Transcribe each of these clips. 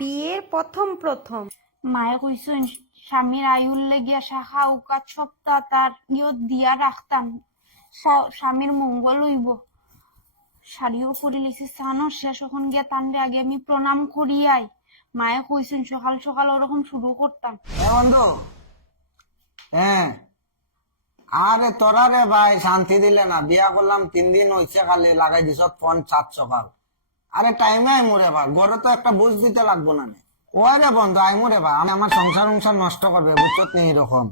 বিয়ের প্রথম প্রথম। মায়ে কইছেন স্বামীর আয়ুর লেগিয়া শাখা উকাত সপ্তাহ তার ইয়ত দিয়া রাখতাম। স্বামীর মঙ্গল হইব। শাড়িও করে লিছি স্নানও শেষ এখন গিয়া তান্ডে আগে আমি প্রণাম করিয়াই। মায়ে কইছেন সকাল সকাল ওরকম শুরু করতাম। বন্ধু হ্যাঁ আরে তোরা রে ভাই শান্তি দিলে না বিয়া করলাম তিন দিন হইছে খালি লাগাই দিছ ফোন সাত সকাল আরে টাইমে আইমু রে ভাই, ঘরে তো একটা বুঝ দিতে লাগবো না। ওই রে বন্ধু, আইমু রে ভাই, আমি আমার সংসার সংসার নষ্ট করবে বুঝছত নি এরকম।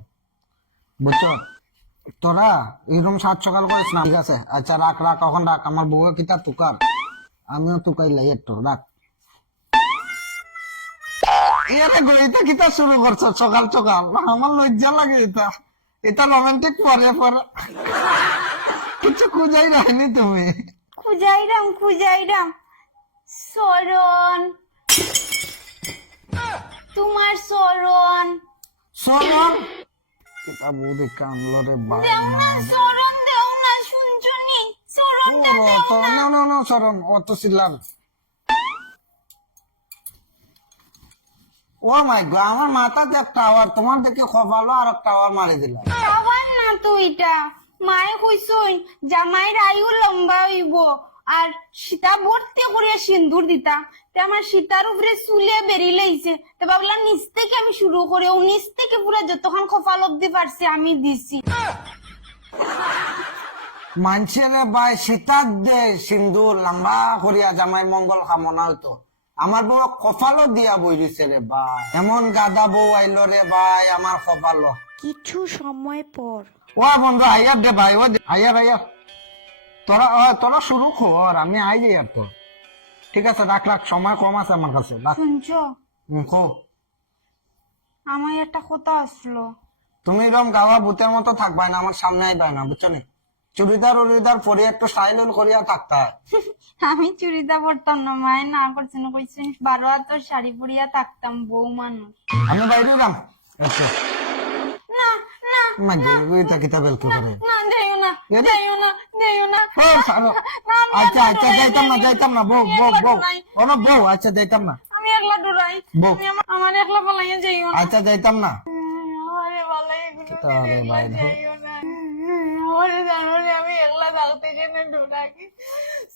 বুঝছ? তোরা এরকম সাত সকাল করিস না, ঠিক আছে? আচ্ছা রাখ রাখ কখন রাখ, আমার বউ কিতা তুকার। আমিও তুকাই লাই একটু, রাখ। এরে গইতা কিতা শুরু করছ? সকাল সকাল, আমার লজ্জা লাগে এটা। এটা রোমান্টিক পরে পরে। কিছু খুঁজাই রাখনি তুমি। খুজাইরাম খুজাইরাম সরণ তোমার সরণ সরল কিতা বুড়ি কামলো রে দেও না সরণ দেও না সরণ তো না। না না অত সিলার ও মাই গড আমার মাথাতে একটা টাওয়ার তোমার দেখে খপালো আর একটা টাওয়ার মারি দিলাম আবার না তো এটা। মায়ে কইছই জামাইয়ের আয়ু লম্বা হইব। আর সীতা ভর্তি করে সিন্দুর দিতা। তে আমার সীতার উপরে চুলে বেরিয়ে লাইছে। তো ভাবলাম নিচ থেকে আমি শুরু করে। ও নিচ থেকে পুরো যতক্ষণ খোফাল অব্দি পারছি আমি দিছি। মানুষের ভাই সীতার দে সিন্দুর লম্বা করিয়া জামাই মঙ্গল কামনা হইতো। আমার বউ কপালও দিয়া বইরিছে রে ভাই। এমন গাদা বউ আইলো রে ভাই আমার কপালও। কিছু সময় পর। ও বন্ধু আইয়ার দে ভাই ও আইয়ার আইয়ার তোরা তোরা শুরু কর আমি আই যাই আর তো ঠিক আছে রাখ রাখ সময় কম আছে আমার কাছে রাখ। শুনছো? কো। আমার একটা কথা আসলো। তুমি এরকম গাওয়া ভূতের মতো থাকবা না আমার সামনে আইবা না বুঝছ নি? চুড়িদার উড়িদার পরে একটু স্টাইল করিয়া থাকতে। আমি চুড়িদা পরতাম না মায়ে না করছে না কইছেন বারো হাতের শাড়ি পরিয়া থাকতাম বউ মানুষ। আমি বাইরে যাম। আচ্ছা। না মাঝে ওইটা কিতা বেলতে করে। না যাইও না যাইও না যাইও না। ও, ছাড়ো। আচ্ছা আচ্ছা যাইতাম না যাইতাম না বউ বউ বউ। ডরাই। বউ আচ্ছা যাইতাম না। আমি একলা ডরাই বউ। আমার- আমার একলা পালাইয়া যাইও না। আচ্ছা যাইতাম না। আরে পালাই এগুলো আরে ভাই, ধুর। যাইও না। ওরে জানো ডরাই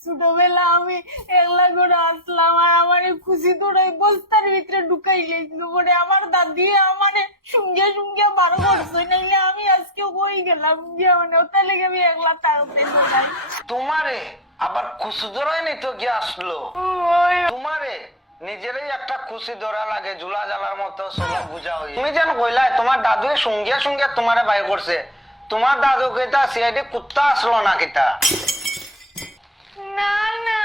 ছোটবেলা আমি একলা করে আসলাম আর আমার খুশি দৌড়াই বস্তার ভিতরে ঢুকাই গেছিল পরে আমার দাদি আমার সঙ্গে সঙ্গে বার করছে নাইলে আমি আজকে কই গেলাম গিয়ে মানে লেগে আমি একলা থাকতে তোমারে আবার খুশি ধরাই নি তো কি আসলো। তোমারে নিজেরই একটা খুশি ধরা লাগে ঝুলা জ্বালার মতো সব বুঝা হই তুমি যেন কইলা তোমার দাদু সঙ্গে সঙ্গে তোমারে বাই করছে। তোমার দাদু কেটা সিআইডি কুত্তা আসলো না কিতা না না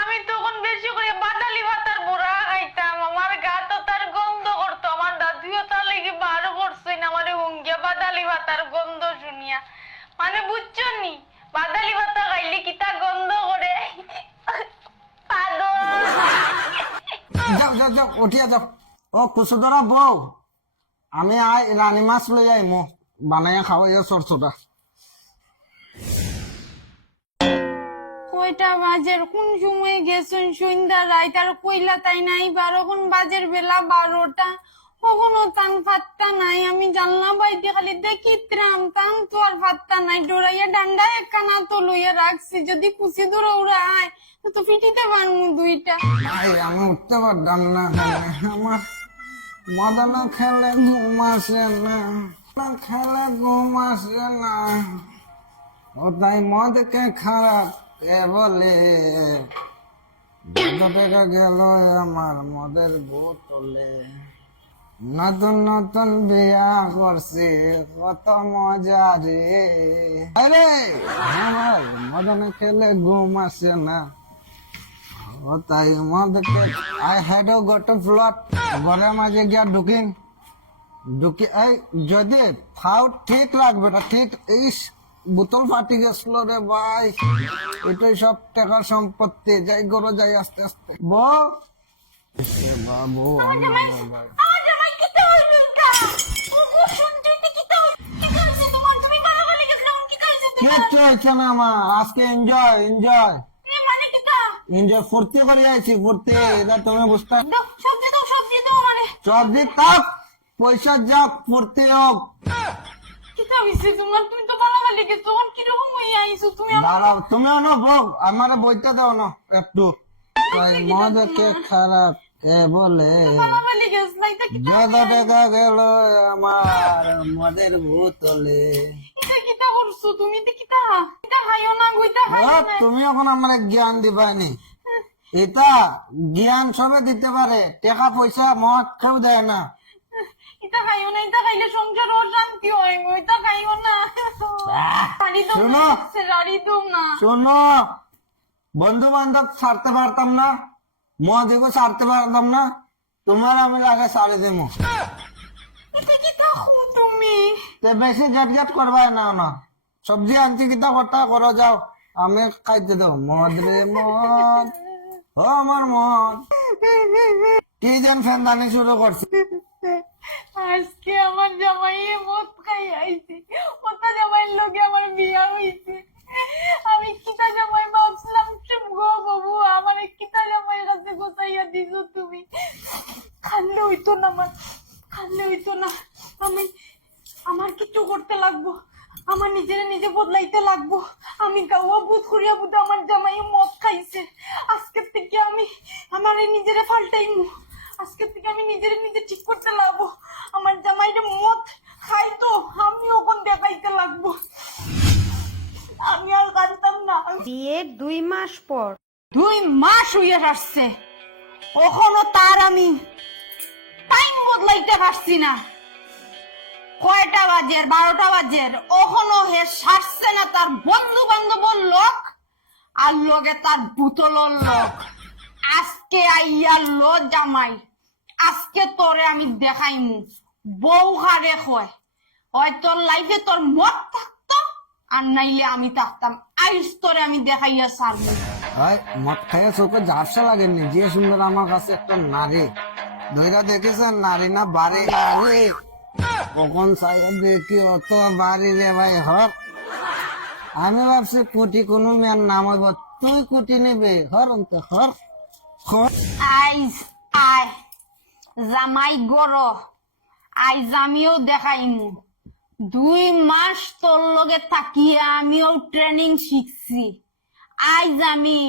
আমি তখন বেশি করে বাদালি ভাতার বুড়া খাইতাম। আমার গা তো তার গন্ধ করতো আমার দাদিও তার লেগে বারো করছে না আমার হুঙ্গিয়া বাদালি ভাতার গন্ধ শুনিয়া। মানে বুঝছ নি বাদালি ভাতা খাইলে কি তা গন্ধ করে? পাগল। যাও যাও যাও উঠিয়া যাও। ও ধরা বউ আমি আই রানী মাছ লই আইমো। বানাইয়া খাওয়াইয়া সরসরা কয়টা বাজের কোন সময় গেছেন সন্ধ্যা রাইত? আর কইলা তাই নাই বারো কোন বাজের বেলা বারোটা? কখনো তান ফাত্তা নাই আমি জানলাম বাইতে খালি দেখি ত্রাম তান তো আর ফাত্তা নাই। ডোরাইয়া ডান্ডা একখানা তো লইয়া রাখছি যদি খুশি দূরে উড়ে আয় তো ফিটিতে পারমু দুইটা। ভাই আমি উঠতে পারতাম না আমার মদনা খেলে ঘুম আসে না। খেলে ঘুম আসে না ও তাই মদকে খারাপ কে বলে টাকা গেল আমার মদের বোতলে নতুন নতুন বিয়া করছি কত মজা রে আরে আমার মদনে খেলে ঘুম আসে না ও তাই মদ মদকে আই হ্যাড গট ফ্লট ঘরের মাঝে গিয়া ঢুকি যদি ফাউ ঠিক লাগবে না ঠিক এই বোতল ফাটি গেছিল রে ভাই। এটাই সব টাকার সম্পত্তি যাই গরো যাই আস্তে আস্তে। বউ বাবু কিচ্ছু না আমার। আজকে এনজয় এনজয় এনজয় ফুর্তি করে আইছি ফুর্তি। এটা তুমি বুঝতে সবজি দাও চর্দি তাপ পয়সা যাক ফুর্তি হোক। কিতা হইছে তোমার? তুমি তো বাবা লেগে তখন কীরকম হইয়া আইছো? তুমি আমার দাঁড়াও তুমি না বউ আমার বইটা দাও না একটু মজা কে খারাপ এ বলে। যত টাকা গেল আমার মদের করছ তুমি এখন আমার জ্ঞান দিবানি এটা জ্ঞান সবে দিতে পারে টাকা পয়সা মদ কেউ দেয় না। এটা খাইও না এটা খাইলে সংসার অশান্তি হয় গো খাইও না। শোনো। না শোনো বন্ধু বান্ধব ছাড়তে পারতাম না মদিকে ছাড়তে পারতাম না তোমার আমি লাগে সাড়ে দেবো। তুমি? বেশি গেট গেট করবাই না না। সবজি আনছি কিতা করতা করো যাও আমি খাইতে দাও মদ রে মদ ও আমার মদ। কি যেন ফেন্দানি শুরু করছে। আজকে আমার জামাই মদ খাই আইছে। ওটা জামাইয়ের লগে আমার বিয়া হইছে। আমি কিতা জামাই ভাবছিলাম গো বাবু, আমার কিতা জামাই কাছে গোসাইয়া দিছো তুমি? খানলে হইতো না আমার খানলে হইতো না। আমি, আমার কিছু করতে লাগবো। আমার নিজের নিজে বদলাইতে লাগবো। আমি গাওয়া বুধ করিয়া বুধ আমার জামাই মদ খাইছে। আজকের থেকে আমি, আমার নিজেরে পাল্টাইমু। আজকের থেকে আমি নিজের নিজে ঠিক করতে লাগবো। আমার জামাইটা মদ খাইতো আমি ওখান দেখাইতে লাগবো। আমি আর জানতাম না। বিয়ের দুই মাস পর। দুই মাস হইয়া আসছে কখনো তার আমি টাইম বদলাইতে পারছি না। কয়টা বাজের বারোটা বাজের ওখনো হে সারছে না তার বন্ধু বান্ধব লোক আর লগে তার বুতলর লোক। আজকে আইয়া লো জামাই আজকে তোরে আমি দেখাইমু। বউ হারে হয় লাইফে তোর মত থাকতো? আর নাইলে আমি থাকতাম। আইস তোরে আমি দেখাইয়া ঝাপসা যে সুন্দর আমার কাছে একটা নারী। দেখেছেন, নারী না বাড়ি নারী? কখন চাই দেখি, অত বাড়ি রে ভাই হর আমি ভাবছি কোটি কোনো মেয়ের নাম হইব। তুই কোটি নেবে, হর অন্ত হর। আইজ জামাই আইজ আমিও দেখাইমু। দুই মাস তোর লগে থাকিয়ে আমিও ট্রেনিং শিখছি। আইজ আমি,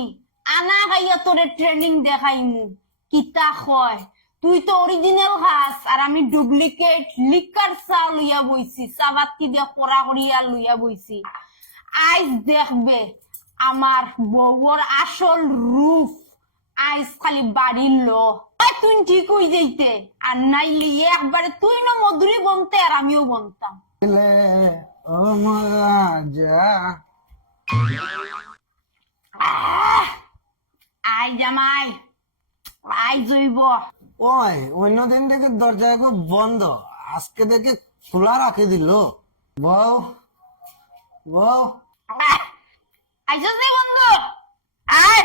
আনা খাইয়া তোরে ট্রেনিং দেখাইমু। কিতা হয় তুই তো অরিজিনাল খাস, আর আমি ডুপ্লিকেট লিকার চা লইয়া বইছি চাবাতি দিয়ে কড়া করিয়া লইয়া বইছি। আইজ দেখবে, আমার বউর আসল রূপ। আইস খালি বাড়ির লো তুই ঠিক হয়ে যাইতে। আর নাইলে একবারে তুই না মধুরি বনতে আর আমিও বনতাম। আই জামাই আই জইব ওই অন্যদিন থেকে দরজা খুব বন্ধ। আজকে দেখে খোলা রাখে দিল। বউ বউ। আইসো বন্ধু? আয়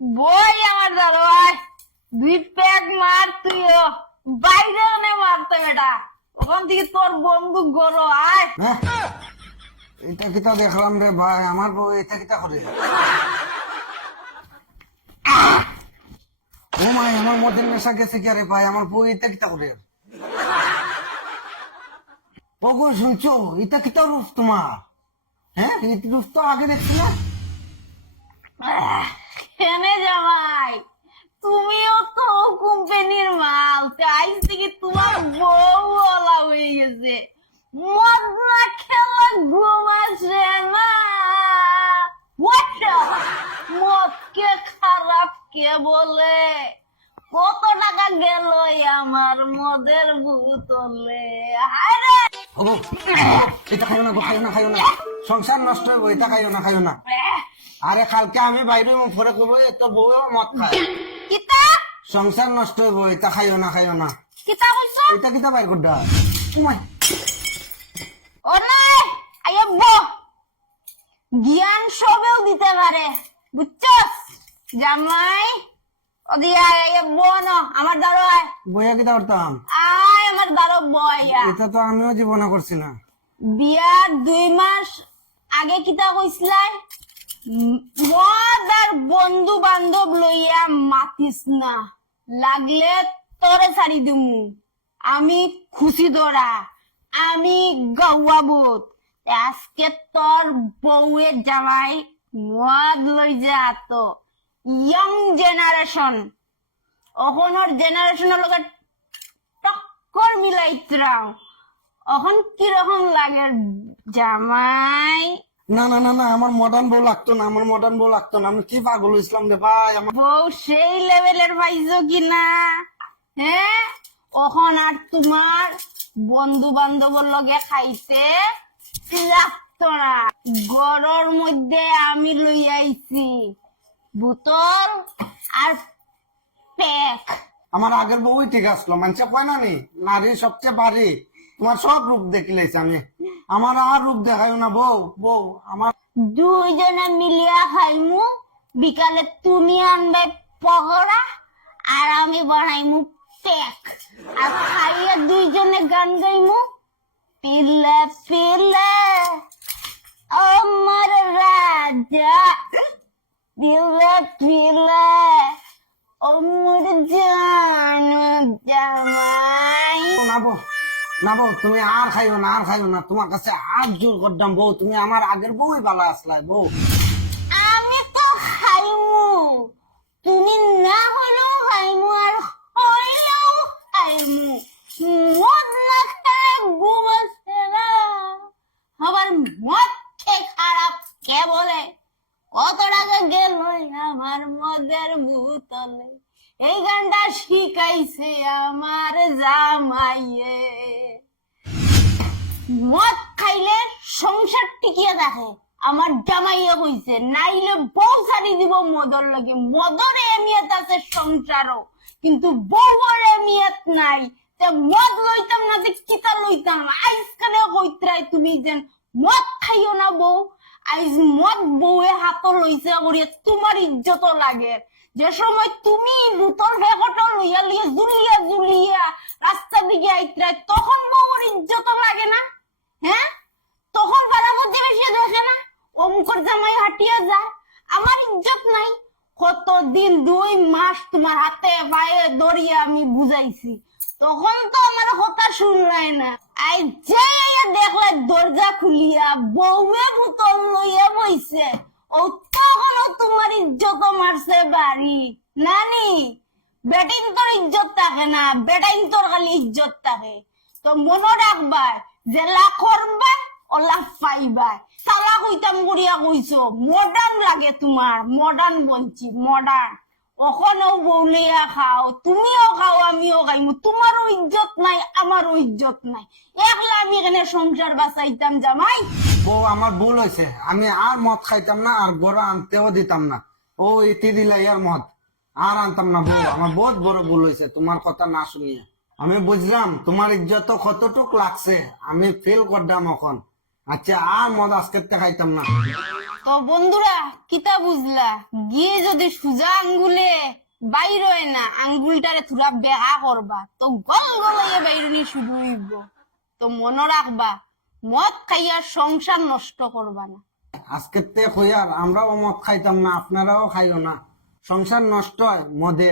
বই আমার ধরো আয় দুই প্যাক মার তুইও বাইরে নে মারতে বেটা ওখান থেকে তোর বন্ধু গরো আয়? এটা কিতা দেখলাম রে ভাই আমার বউ এটা কিতা করে ও মাই আমার মদের নেশা গেছে কি আরে ভাই আমার বউ এটা কিতা করে ওগো, শুনছো? এটা কি রূপ তোমার? হ্যাঁ এই রূপ তো আগে দেখছি না। কেনে জামাই এটা খাইও না খাইও না খাইও না। সংসার নষ্ট হইব এটা খাইও না খাইও না। আরে কালকে আমি বাইরে করব তো বউ মদ খায়। সংসার নষ্ট হইব এটা খাইও না খাইও না। এটা কিতা বাইর করডা জ্ঞান সবেও দিতে পারে বুঝছস? জামাই ওদিয়া না আমার দ্বারা আয় বইয়া কিতা করতাম? আয় আমার দ্বারা বয়া এটা তো আমিও জীবনে করছিলাম বিয়ার দুই মাস আগে কিতা কইছিলাই? মদ আর বন্ধু বান্ধব লইয়া মাতিস না। লাগলে তোরে ছাড়ি দিমু। আমি খুশি দরা আমি গৌয়াবুত আজকে তোর বউয়ের জামাই মদ লই যা তো ইয়ং জেনারেশন অখনর জেনারেশনের লগে টক্কর মিলাইত্রাও এখন কীরকম লাগে জামাই? না না না না আমার মডার্ন বউ লাগতো না আমার মডার্ন বউ লাগতো না। আমি কি পাগল ইসলাম রে ভাই? আমার বউ সেই লেভেলের পাইছো কিনা? হ্যাঁ ওখন আর তোমার বন্ধু বান্ধবর লগে খাইতে লাগতো না। গড়র মধ্যে আমি লই আইছি। বোতল আর প্যাক। আমার আগের বউই ঠিক আসলো মানুষে কয় না নি নারী সবচেয়ে ভারী তোমার সব রূপ দেখিলেছে আমি। আমার আর রূপ দেখাইও না বউ বউ আমার দুইজনে মিলিয়া খাইমু বিকালে তুমি আনবে পকোড়া আর আমি বানাইমু পেক আর খাইয়া দুইজনে গান গাইমু। পিলে পিলে আমার রাজা। পিলে পিলে আমার জান জামাই। না বউ না বউ, তুমি আর খাইও না, আর খাইও না। তোমার কাছে আর জোর করতাম বউ, তুমি আমার আগের বউই বালা আসলাই বউ। আমি তো খাইমু। তুমি না হলেও খাইমু আর হইলেও খাইমু। আমার জামাইয়া কইছে নাইলে বউ ছাড়ি দিব মদর লাগে। মদর এমিয়ত আছে সংসারও, কিন্তু বউর এমিয়ত নাই। তে মদ লইতাম না যে কিতা লইতাম। আইসকানে কইত্রাই তুমি যেন মদ খাইও না বউ। আইজ মদ বউয়ে হাত লইছে করিয়া তোমার ইজ্জত লাগে। যে সময় তুমি বুতল ভেকট লইয়া লিয়া জুলিয়া জুলিয়া রাস্তা দিকে আইত্রাই তখন বউর ইজ্জত লাগে না হ্যাঁ? তখন পাড়া প্রতিবেশী দেখে না? অমুকর জামাই হাটিয়া যায়। আমার ইজ্জত নাই। কতদিন দুই মাস তোমার হাতে পায়ে দড়িয়ে আমি বুঝাইছি। তখন তো আমার কথা শুনলাই না। আই যাই দেখলে দরজা খুলিয়া বউয়ে ভূতল লইয়া বইছে। ও তখনও তোমার ইজ্জত মারছে বাড়ি। নানি বেটিন তোর ইজ্জত থাকে না বেটাইন তোর খালি ইজ্জত থাকে। তো মনে রাখবার জেলা করবা, ওলা পাইবা। সালা কইতাম করিয়া কইছো। মডার্ন লাগে তোমার মডার্ন বলছি মডার্ন ওখানেও বউলিয়া খাও, তুমিও খাও, আমিও খাইমু। তোমারও ইজ্জত নাই, আমারও ইজ্জত নাই। একলা আমি এখানে সংসার বাঁচাইতাম জামাই। বউ, আমার ভুল হয়েছে আমি আর মদ খাইতাম না, আর গোড়া আনতেও দিতাম না। ও, ইতি দিলা ইয়ার মদ। আর আনতাম না বউ। আমার বহুত বড় ভুল হয়েছে তোমার কথা না শুনিয়ে। আমি বুঝলাম, তোমার ইজ্জত কতটুক লাগছে। আমি ফিল করলাম এখন। আচ্ছা আর মদ আজকে খাইতাম না। তো বন্ধুরা কিতা বুঝলা? গিয়ে যদি সুজা আঙ্গুলে বাইর হয় না আঙ্গুলটারে থুরা বেহা করবা। তো গল গলাইয়ে বাইরনি শুরু হইব। তো মনে রাখবা মদ খাইয়া সংসার নষ্ট করবা না। আজকের থেকে হইয়ার আমরাও মদ খাইতাম না আপনারাও খাইও না। সংসার নষ্ট হয় মদে।